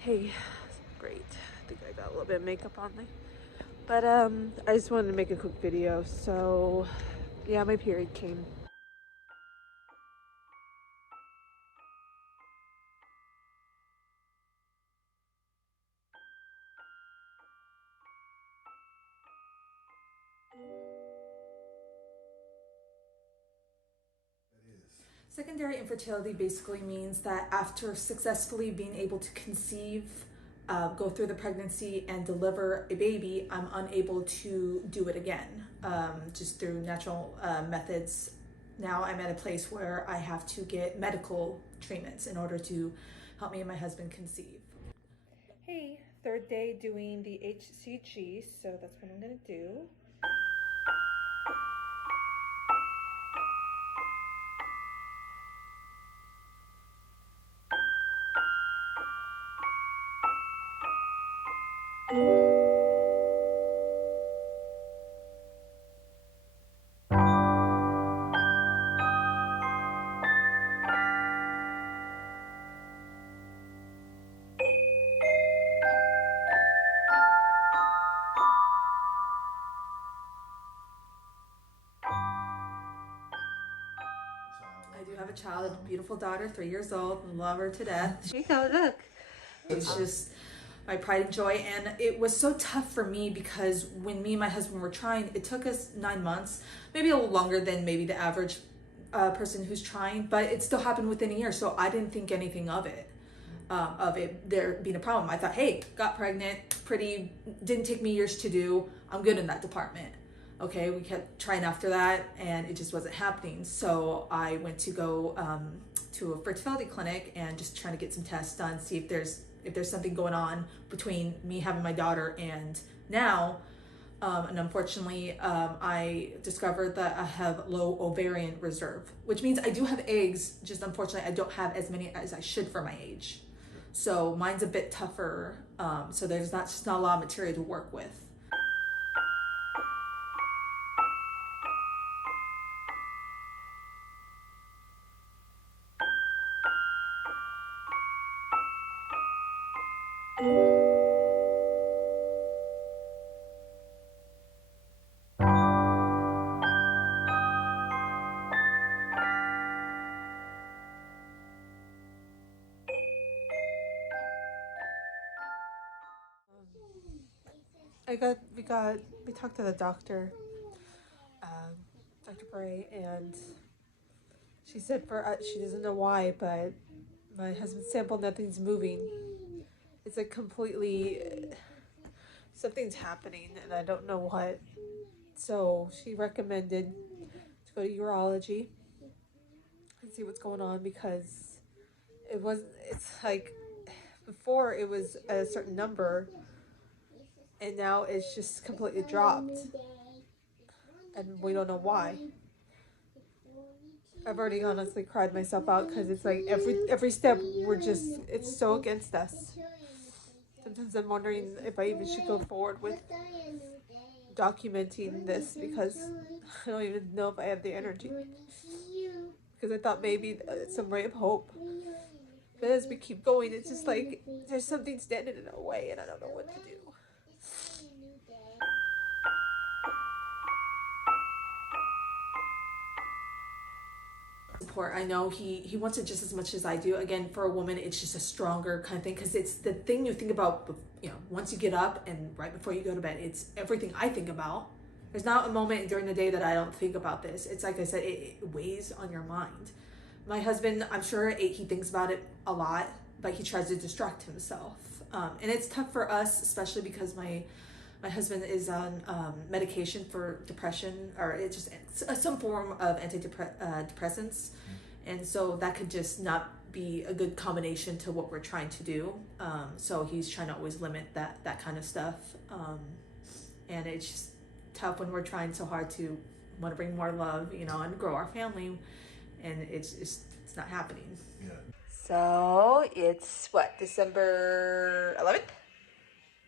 Hey, great. I think I got a little bit of makeup on me. But I just wanted to make a quick video. So yeah, my period came. Secondary infertility basically means that after successfully being able to conceive, go through the pregnancy, and deliver a baby, I'm unable to do it again, just through natural methods. Now I'm at a place where I have to get medical treatments in order to help me and my husband conceive. Hey, third day doing the HCG, so that's what I'm going to do. I do have a child, a beautiful daughter, 3 years old, and love her to death. Here you go, look. It's just my pride and joy. And it was so tough for me because when me and my husband were trying, it took us 9 months, maybe a little longer than maybe the average person who's trying, but it still happened within a year. So I didn't think anything of it. Of it there being a problem. I thought, hey, got pregnant, didn't take me years to do. I'm good in that department. Okay, we kept trying after that, and it just wasn't happening. So I went to go to a fertility clinic and just trying to get some tests done, see if there's something going on between me having my daughter and now. And unfortunately, I discovered that I have low ovarian reserve, which means I do have eggs. Just unfortunately, I don't have as many as I should for my age. So mine's a bit tougher. So there's just not a lot of material to work with. We talked to the doctor, Dr. Bray, and she said she doesn't know why, but my husband's sample, nothing's moving. It's like completely, something's happening, and I don't know what. So she recommended to go to urology and see what's going on because it's like before it was a certain number and now it's just completely dropped and we don't know why. I've already honestly cried myself out because it's like every step it's so against us. Sometimes I'm wondering if I even should go forward with documenting this because I don't even know if I have the energy. Because I thought maybe some ray of hope. But as we keep going, it's just like there's something standing in our way and I don't know what to do. Support. I know he wants it just as much as I do. Again, for a woman, it's just a stronger kind of thing because it's the thing you think about, once you get up and right before you go to bed. It's everything I think about. There's not a moment during the day that I don't think about this. It's like I said, it weighs on your mind. My husband, I'm sure he thinks about it a lot, but he tries to distract himself. And it's tough for us, especially because my husband is on medication for depression, or it's just some form of antidepressants. And so that could just not be a good combination to what we're trying to do. So he's trying to always limit that kind of stuff. And it's just tough when we're trying so hard to want to bring more love, and grow our family. And it's not happening. Yeah. So it's December 11th?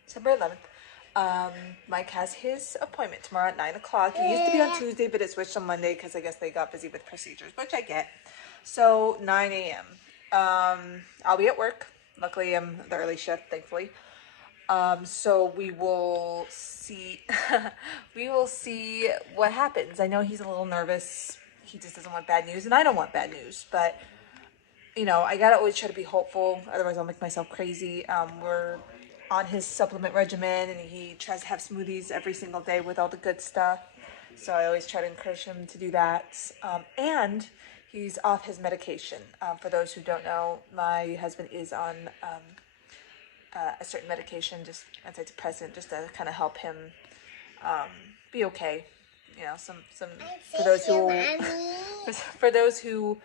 December 11th. Mike has his appointment tomorrow at 9 o'clock. It used to be on Tuesday, but it switched on Monday because I guess they got busy with procedures, which I get. So 9 a.m. I'll be at work. luckily I'm the early shift, thankfully. So we will see. We will see what happens. I know he's a little nervous. He just doesn't want bad news, and I don't want bad news. But I gotta always try to be hopeful. Otherwise, I'll make myself crazy. We're on his supplement regimen, and he tries to have smoothies every single day with all the good stuff. So I always try to encourage him to do that. And he's off his medication. For those who don't know, my husband is on a certain medication, just antidepressant, just to kind of help him be okay. Some for those who for those who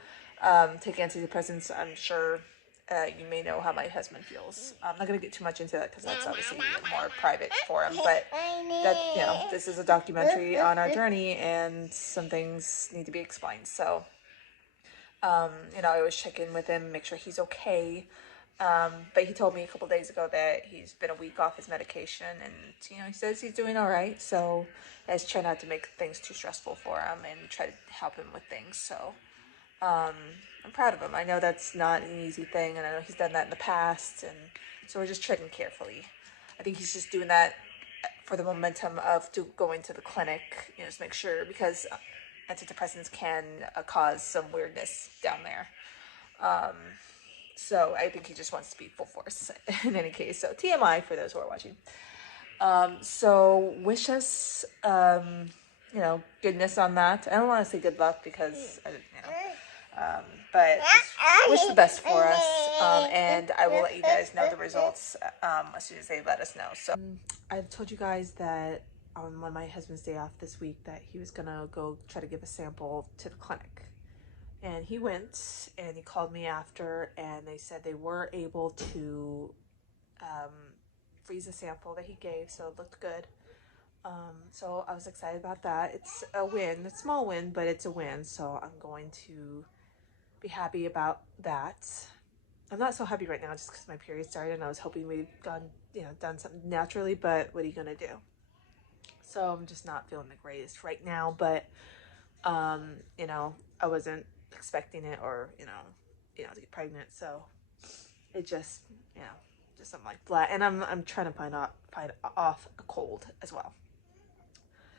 take antidepressants, I'm sure you may know how my husband feels. I'm not going to get too much into that because that's obviously more private for him. But that this is a documentary on our journey, and some things need to be explained. So I always check in with him, make sure he's okay. But he told me a couple days ago that he's been a week off his medication, and he says he's doing all right. So I just try not to make things too stressful for him and try to help him with things. So I'm proud of him. I know that's not an easy thing, and I know he's done that in the past, and so we're just treading carefully. I think he's just doing that for the momentum of going to the clinic, just make sure, because antidepressants can cause some weirdness down there. So I think he just wants to be full force in any case. So TMI for those who are watching. So wish us, goodness on that. I don't want to say good luck because, but just wish the best for us. And I will let you guys know the results as soon as they let us know. So I've told you guys that on my husband's day off this week that he was going to go try to give a sample to the clinic. And he went, and he called me after, and they said they were able to freeze the sample that he gave, so it looked good. So I was excited about that. It's a win, a small win, but it's a win, so I'm going to be happy about that. I'm not so happy right now just because my period started, and I was hoping we'd done something naturally, but what are you going to do? So I'm just not feeling the greatest right now, but, I wasn't expecting it or to get pregnant, so it just something like flat, and I'm trying to fight off a cold as well.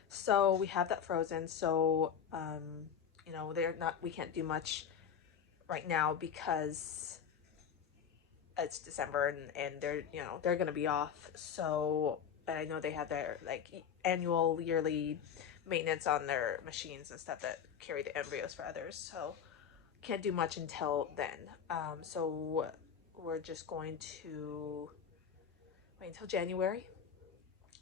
So we have that frozen, so we can't do much right now because it's December, and they're gonna be off. So, and I know they have their annual yearly maintenance on their machines and stuff that carry the embryos for others, so can't do much until then. So we're just going to wait until January.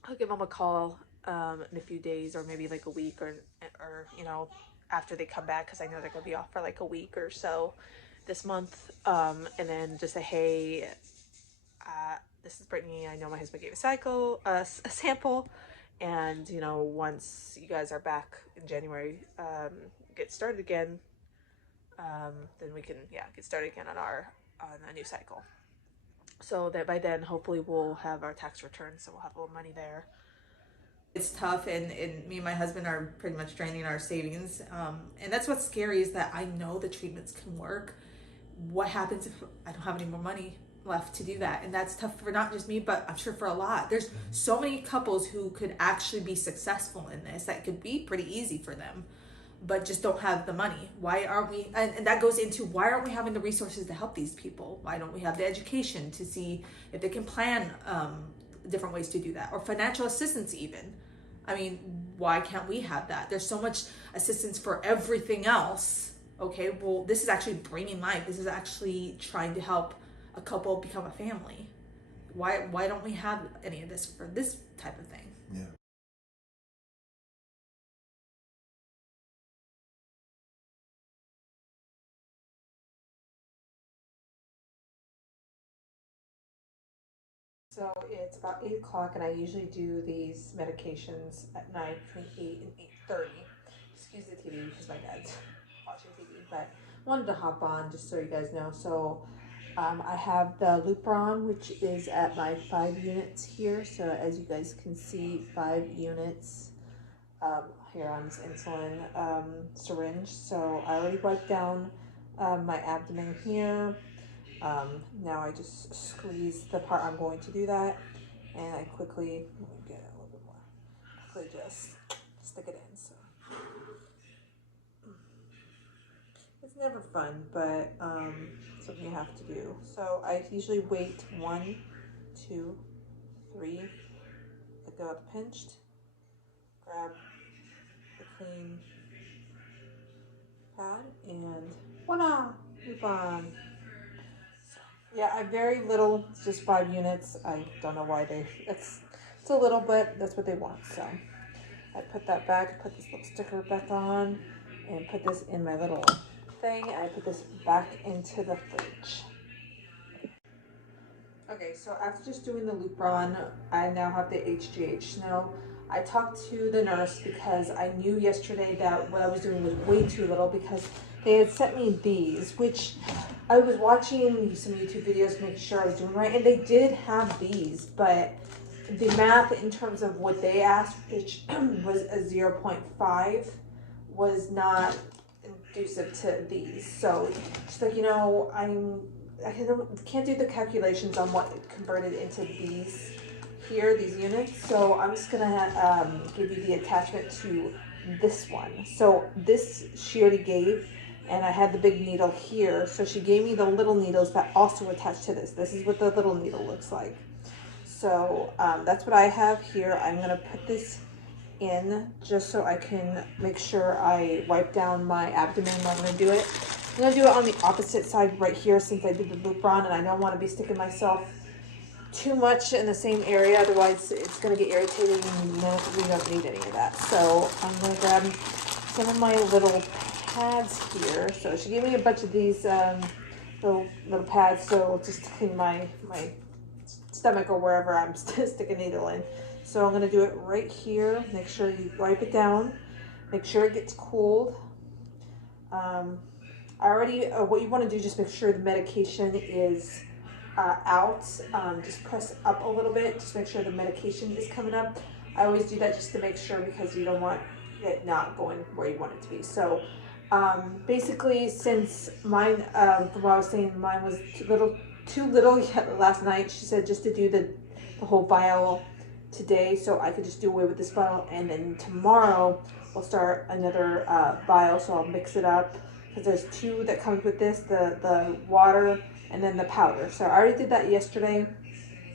I'll give them a call in a few days, or maybe a week, or after they come back, because I know they're gonna be off for a week or so this month, and then just say, hey, this is Brittany. I know my husband gave a sample, and once you guys are back in January, get started again, then we can get started again on a new cycle. So that by then, hopefully, we'll have our tax return, so we'll have a little money there. It's tough, and me and my husband are pretty much draining our savings, and that's what's scary, is that I know the treatments can work. What happens if I don't have any more money left to do that? And that's tough for not just me, but I'm sure for a lot. There's so many couples who could actually be successful in this, that could be pretty easy for them, but just don't have the money. Why aren't we, and that goes into, why aren't we having the resources to help these people? Why don't we have the education to see if they can plan different ways to do that, or financial assistance even? I mean, why can't we have that? There's so much assistance for everything else. Okay, well, this is actually bringing life. This is actually trying to help a couple become a family. Why don't we have any of this for this type of thing? Yeah. So it's about 8 o'clock, and I usually do these medications at night between 8 and 8:30. Excuse the TV because my dad's watching TV, but wanted to hop on just so you guys know. So I have the Lupron, which is at my 5 units here. So as you guys can see, 5 units here on this insulin syringe. So I already wiped down my abdomen here. Now I just squeeze the part I'm going to do that, and I quickly, let me get it a little bit more, quickly just stick it in. So it's never fun, but something you have to do. So I usually wait 1, 2, 3, let go of the pinched, grab the clean pad, and voila, move on. Yeah, I very little, it's just 5 units. I don't know why it's a little bit, that's what they want. So I put that back, put this little sticker back on, and put this in my little thing, and I put this back into the fridge. Okay, so after just doing the Lupron, I now have the HGH. Now, I talked to the nurse because I knew yesterday that what I was doing was way too little, because they had sent me these, which I was watching some YouTube videos to make sure I was doing right, and they did have these, but the math in terms of what they asked, which was a 0.5, was not conducive to these. So she's like, I can't do the calculations on what converted into these units. So I'm just gonna give you the attachment to this one. So this she already gave, and I had the big needle here. So she gave me the little needles that also attach to this. This is what the little needle looks like. So that's what I have here. I'm gonna put this in just so I can make sure I wipe down my abdomen when I'm gonna do it. I'm gonna do it on the opposite side right here, since I did the Lupron, and I don't want to be sticking myself too much in the same area, otherwise it's gonna get irritating, and we don't need any of that. So I'm gonna grab some of my little pads here. So she gave me a bunch of these little pads, so just to clean my stomach or wherever I'm sticking a needle in. So I'm gonna do it right here. Make sure you wipe it down. Make sure it gets cooled. What you want to do, just make sure the medication is out. Just press up a little bit. Just make sure the medication is coming up. I always do that just to make sure, because you don't want it not going where you want it to be. So basically, since mine, from what I was saying, mine was too little last night, she said just to do the whole vial today, so I could just do away with this vial, and then tomorrow we'll start another vial. So I'll mix it up, because there's 2 that comes with this, the water and then the powder. So I already did that yesterday.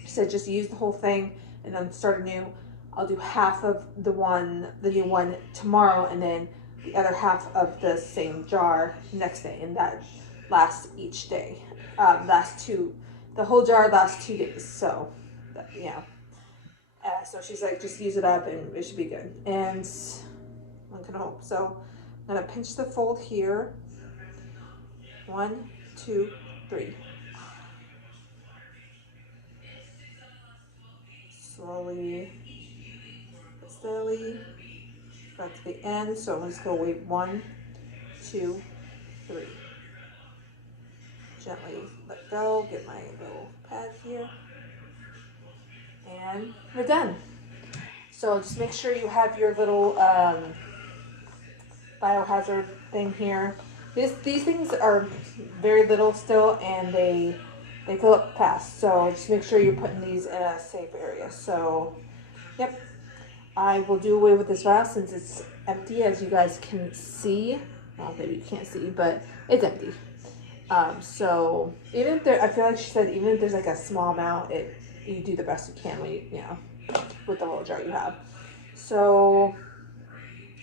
She said just use the whole thing and then start anew. I'll do half of the new one tomorrow, and then the other half of the same jar next day, and that lasts each day. The whole jar lasts 2 days. So yeah. So she's like, just use it up and it should be good. And one can hope. So I'm gonna pinch the fold here. 1, 2, 3. Slowly, but steadily, got to the end. So I'm just gonna wait 1, 2, 3. Gently let go, get my little pad here. And we're done. So just make sure you have your little biohazard thing here. These things are very little still, and they fill up fast. So just make sure you're putting these in a safe area. So, yep, I will do away with this vial since it's empty, as you guys can see. Well, maybe you can't see, but it's empty. So even if I feel like she said, even if there's like a small amount, you do the best you can when with the little jar you have. So,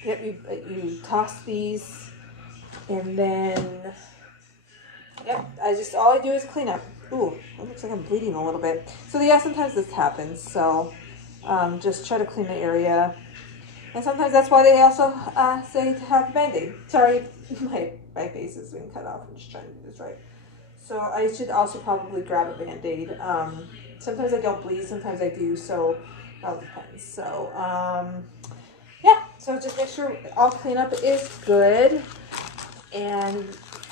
yep, you toss these, and then, yep, all I do is clean up. Ooh, it looks like I'm bleeding a little bit. So yeah, sometimes this happens. So just try to clean the area. And sometimes that's why they also say to have a Band-Aid. Sorry, my face has been cut off. I'm just trying to do this right. So I should also probably grab a Band-Aid. Sometimes I don't bleed, sometimes I do, so it all depends. So yeah, so just make sure all cleanup is good. And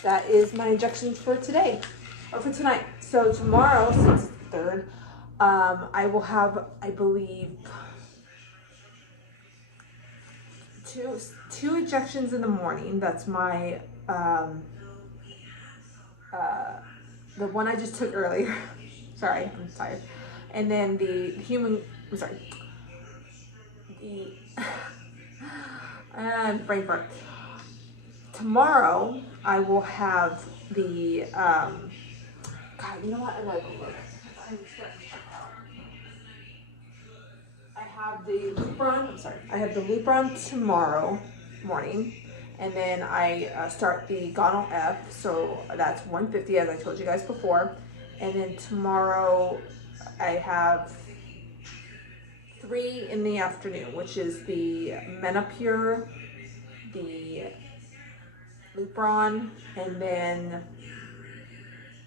that is my injections for today, or for tonight. So tomorrow, since it's the 3rd, I will have, I believe, two injections in the morning. That's my the one I just took earlier. Sorry, I'm tired. And then the human, I'm sorry, the, brain fart. Tomorrow, I will have the, God, you know what? I'm gonna go look. I'm starting to check out. I have the Lupron, I'm sorry, I have the Lupron tomorrow morning. And then I start the Gonal F, so that's 150 as I told you guys before. And then tomorrow I have 3 in the afternoon, which is the Menopur, the Lupron, and then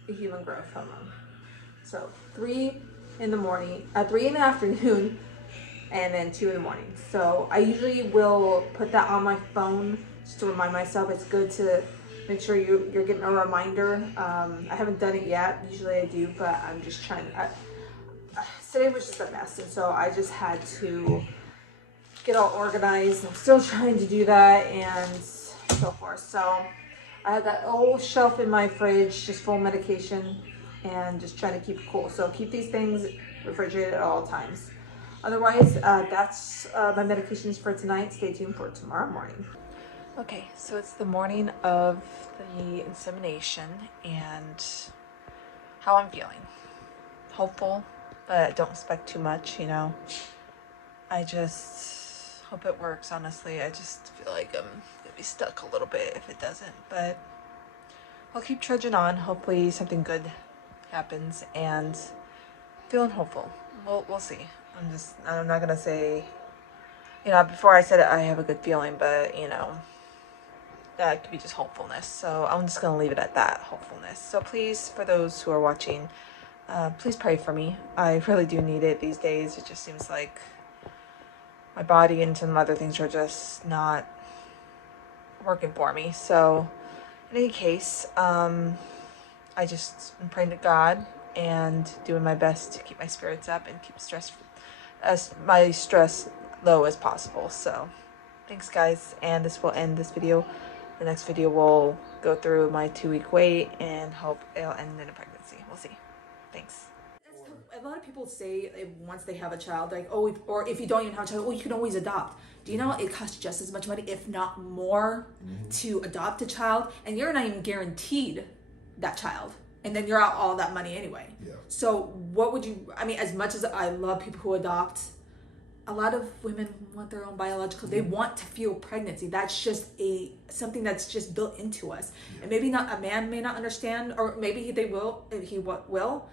the human growth hormone. So 3 in the morning, 3 in the afternoon, and then 2 in the morning. So I usually will put that on my phone just to remind myself. It's good to make sure you're getting a reminder. I haven't done it yet. Usually I do, but I'm just trying. Today was just a mess, and so I just had to get all organized. I'm still trying to do that and so forth. So I have that old shelf in my fridge just full of medication and just trying to keep it cool. So keep these things refrigerated at all times. Otherwise, that's my medications for tonight. Stay tuned for tomorrow morning. Okay, so it's the morning of the insemination and how I'm feeling. Hopeful, but don't expect too much, you know. I just hope it works, honestly. I just feel like I'm gonna be stuck a little bit if it doesn't, but I'll keep trudging on. Hopefully something good happens and feeling hopeful. We'll see. I'm not gonna say, you know, before I said it, I have a good feeling, but you know, that could be just hopefulness. So I'm just gonna leave it at that, hopefulness. So please, for those who are watching, please pray for me. I really do need it these days. It just seems like my body and some other things are just not working for me. So in any case, I just am praying to God and doing my best to keep my spirits up and keep my stress low as possible. So thanks guys, and this will end this video. The next video will go through my 2-week wait and hope it'll end in a pregnancy. We'll see. Thanks. A lot of people say once they have a child, like, oh, or if you don't even have a child, oh, you can always adopt. Do you know it costs just as much money, if not more, to adopt a child, and you're not even guaranteed that child, and then you're out all that money anyway. Yeah. So what would you? I mean, as much as I love people who adopt, a lot of women want their own biological. They want to feel pregnancy. That's just something that's just built into us. Yeah. And maybe not a man may not understand, or maybe they will. He will.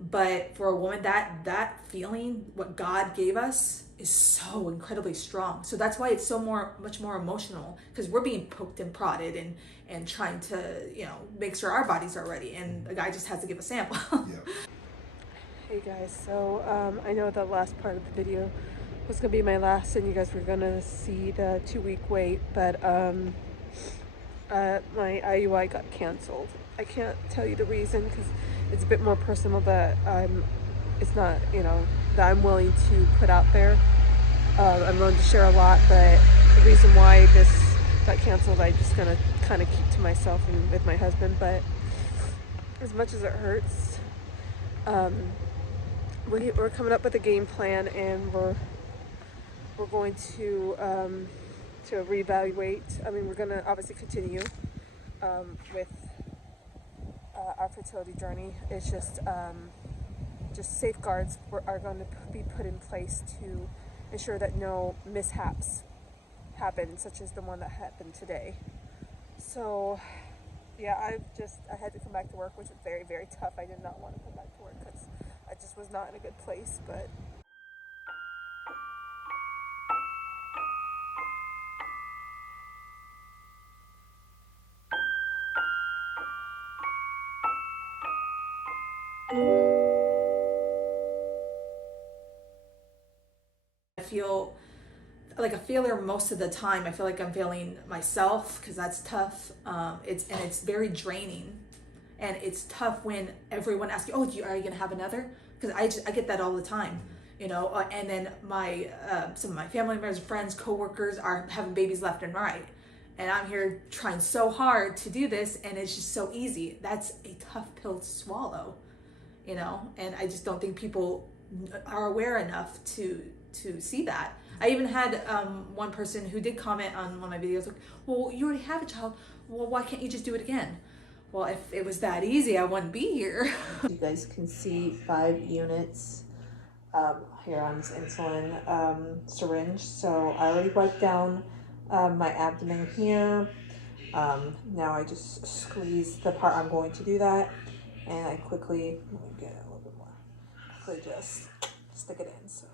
But for a woman, that feeling, what God gave us, is so incredibly strong. So that's why it's much more emotional, because we're being poked and prodded and trying to, you know, make sure our bodies are ready, and the guy just has to give a sample. Yeah. Hey guys, so I know the last part of the video was gonna be my last, and you guys were gonna see the 2-week wait, but my IUI got canceled. I can't tell you the reason because it's a bit more personal that it's not, you know, that I'm willing to put out there. I'm willing to share a lot, but the reason why this got canceled, I'm just gonna kind of keep to myself and with my husband. But as much as it hurts, we're coming up with a game plan, and we're going to reevaluate. I mean, we're gonna obviously continue with our fertility journey. It's just safeguards are going to be put in place to ensure that no mishaps happen, such as the one that happened today. So yeah, I had to come back to work, which was very, very tough. I did not want to come back to work because I just was not in a good place, but I feel like a failure most of the time. I feel like I'm failing myself, because that's tough. It's very draining, and it's tough when everyone asks you, "Oh, are you gonna have another?" Because I get that all the time, you know. And then some of my family members, friends, coworkers are having babies left and right, And I'm here trying so hard to do this, and it's just so easy. That's a tough pill to swallow, you know? And I just don't think people are aware enough to see that. I even had one person who did comment on one of my videos, like, well, you already have a child. Well, why can't you just do it again? Well, if it was that easy, I wouldn't be here. You guys can see 5 units here on this insulin syringe. So I already wiped down my abdomen here. Now I just squeeze the part I'm going to do that, and I quickly, let me get a little bit more, quickly just stick it in. So.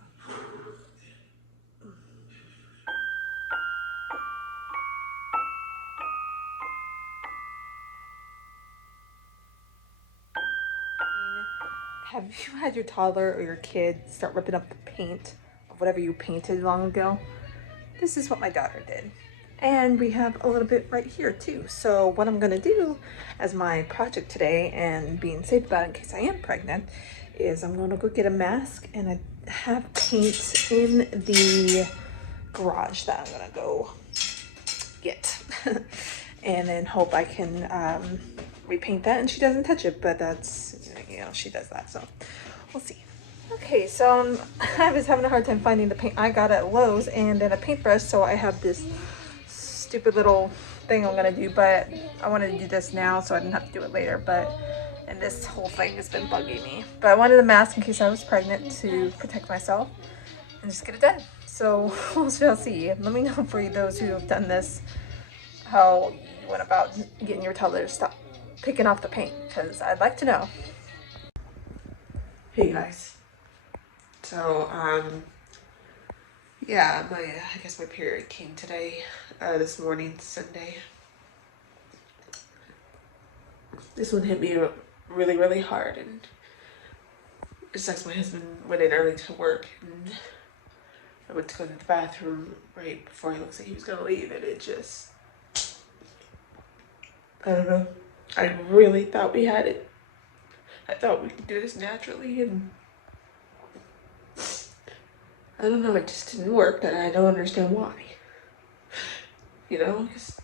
Have you had your toddler or your kid start ripping up the paint of whatever you painted long ago? This is what my daughter did. And we have a little bit right here too. So what I'm gonna do as my project today, and being safe about it in case I am pregnant, is I'm gonna go get a mask, and I have paint in the garage that I'm gonna go get. And then hope I can repaint that and she doesn't touch it, but that's, you know, she does that, so we'll see. Okay, so I was having a hard time finding the paint I got at Lowe's and then a paintbrush, so I have this stupid little thing I'm gonna do, but I wanted to do this now so I didn't have to do it later, and this whole thing has been bugging me. But I wanted a mask in case I was pregnant to protect myself and just get it done. So we'll see. Let me know for those who have done this, how you went about getting your toddler to stop picking off the paint, because I'd like to know. Hey guys. So, yeah, I guess my period came today, this morning, Sunday. This one hit me really, really hard, and it sucks. My husband went in early to work, and I went to go to the bathroom right before he looks like he was gonna leave, and it just, I don't know. I really thought we had it. I thought we could do this naturally, and I don't know, it just didn't work, and I don't understand why. You know, because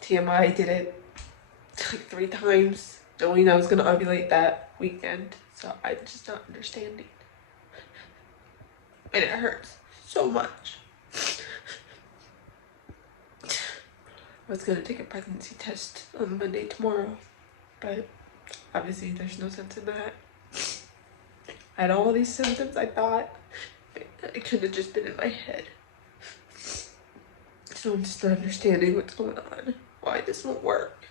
TMI did it like 3 times, knowing I was gonna ovulate that weekend, so I'm just not understanding. And it hurts so much. I was gonna take a pregnancy test on Monday tomorrow, but obviously there's no sense in that. I had all these symptoms. I thought it could have just been in my head. So I'm just not understanding what's going on, why this won't work.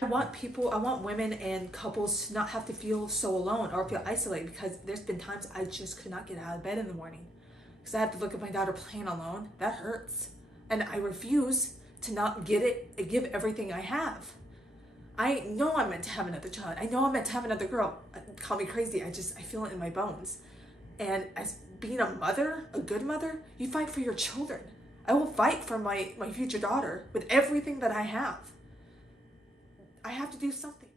I want women and couples to not have to feel so alone or feel isolated, because there's been times I just could not get out of bed in the morning because I have to look at my daughter playing alone. That hurts. And I refuse to not give everything I have. I know I'm meant to have another child. I know I'm meant to have another girl. Call me crazy. I feel it in my bones. And as being a mother, a good mother, you fight for your children. I will fight for my future daughter with everything that I have. I have to do something.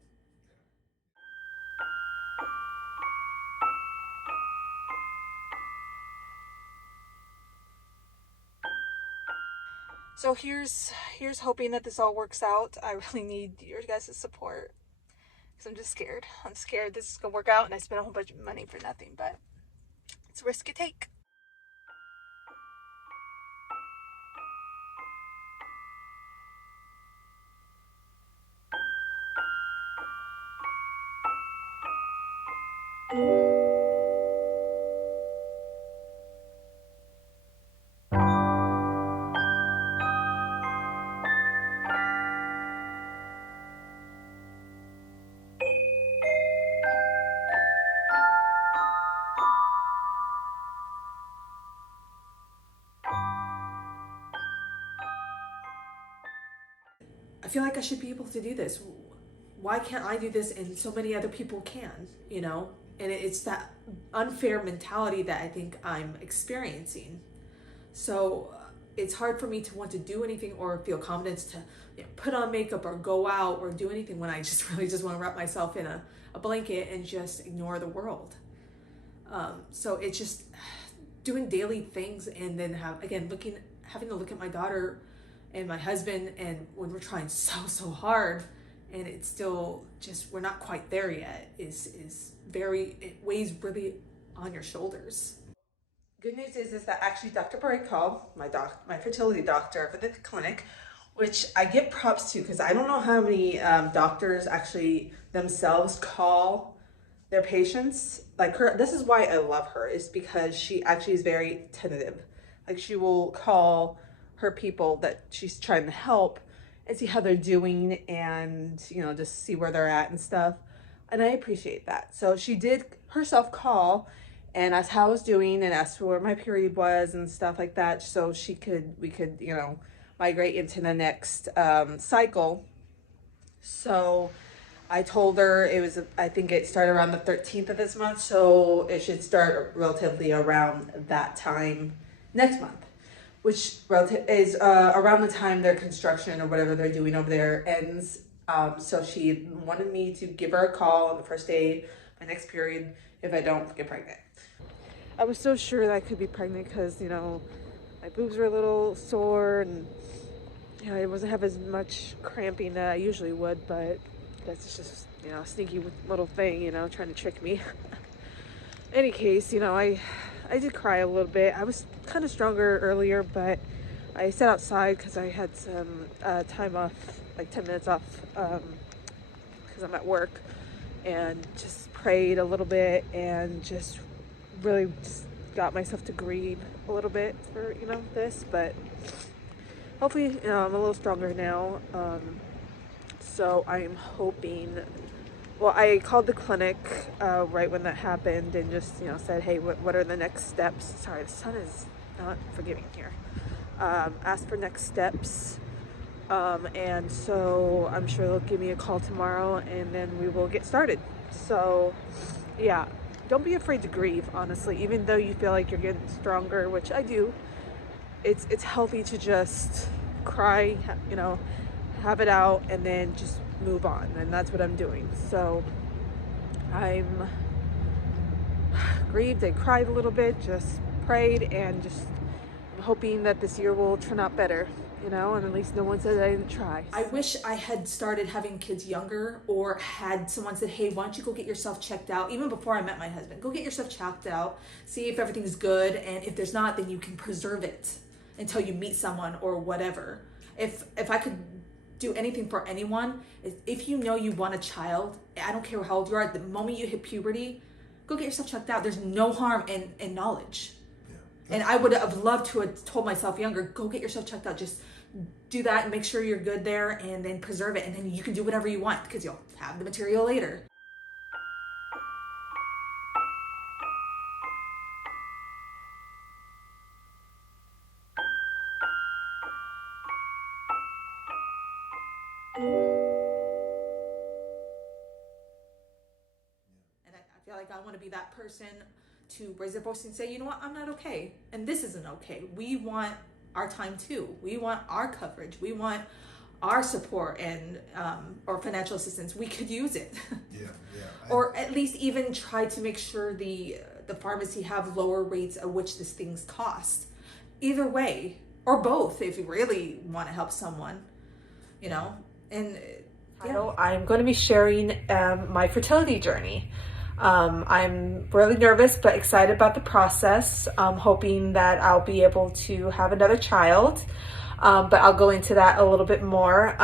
So here's hoping that this all works out. I really need your guys' support, because I'm just scared. I'm scared this is gonna work out and I spent a whole bunch of money for nothing, but it's a risk you take. I feel like I should be able to do this. Why can't I do this and so many other people can, you know? And it's that unfair mentality that I think I'm experiencing. So it's hard for me to want to do anything or feel confidence to, you know, put on makeup or go out or do anything when I just really just want to wrap myself in a blanket and just ignore the world. So it's just doing daily things, and then having to look at my daughter and my husband, and when we're trying so hard and it's still just, we're not quite there yet, is very, it weighs really on your shoulders. Good news is that actually Dr. Bright called, my fertility doctor for the clinic, which I give props to, because I don't know how many doctors actually themselves call their patients. Like her, this is why I love her, is because she actually is very tentative. Like she will call her people that she's trying to help and see how they're doing, and just see where they're at and stuff. And I appreciate that. So she did herself call and asked how I was doing and asked where my period was and stuff like that, so we could migrate into the next cycle. So I told her I think it started around the 13th of this month, so it should start relatively around that time next month, which is around the time their construction or whatever they're doing over there ends. So she wanted me to give her a call on the first day of my next period if I don't get pregnant. I was so sure that I could be pregnant because, my boobs were a little sore, and I wasn't have as much cramping that I usually would, but that's just, a sneaky little thing, trying to trick me. Any case, I did cry a little bit. I was kind of stronger earlier, but I sat outside because I had some time off, like 10 minutes off, because I'm at work, and just prayed a little bit and just really just got myself to grieve a little bit for this, but hopefully I'm a little stronger now. So I'm hoping, well, I called the clinic right when that happened and just said, hey, what are the next steps? Sorry, the sun is not forgiving here. Asked for next steps, and so I'm sure they'll give me a call tomorrow and then we will get started. So yeah, don't be afraid to grieve, honestly, even though you feel like you're getting stronger, which I do. It's healthy to just cry, have it out, and then just move on, and that's what I'm doing. So I'm grieved and cried a little bit, just prayed, and just I'm hoping that this year will turn out better, and at least no one says I didn't try. I wish I had started having kids younger, or had someone said, hey, why don't you go get yourself checked out, even before I met my husband. Go get yourself checked out, see if everything's good, and if there's not, then you can preserve it until you meet someone or whatever. If I could do anything for anyone, if you know you want a child, I don't care how old you are, the moment you hit puberty, go get yourself checked out. There's no harm in knowledge. Yeah. And I would have loved to have told myself younger, go get yourself checked out. Just do that and make sure you're good there, and then preserve it, and then you can do whatever you want because you'll have the material later. And I feel like I want to be that person to raise their voice and say, you know what, I'm not okay, and this isn't okay. We want our time too. We want our coverage. We want our support and or financial assistance. We could use it. Yeah. Or at least even try to make sure the pharmacy have lower rates at which these things cost. Either way, or both, if you really want to help someone, And yeah. I'm going to be sharing my fertility journey. I'm really nervous but excited about the process. I'm hoping that I'll be able to have another child, but I'll go into that a little bit more.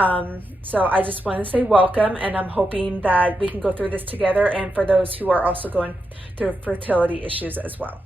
So I just want to say welcome, and I'm hoping that we can go through this together, and for those who are also going through fertility issues as well.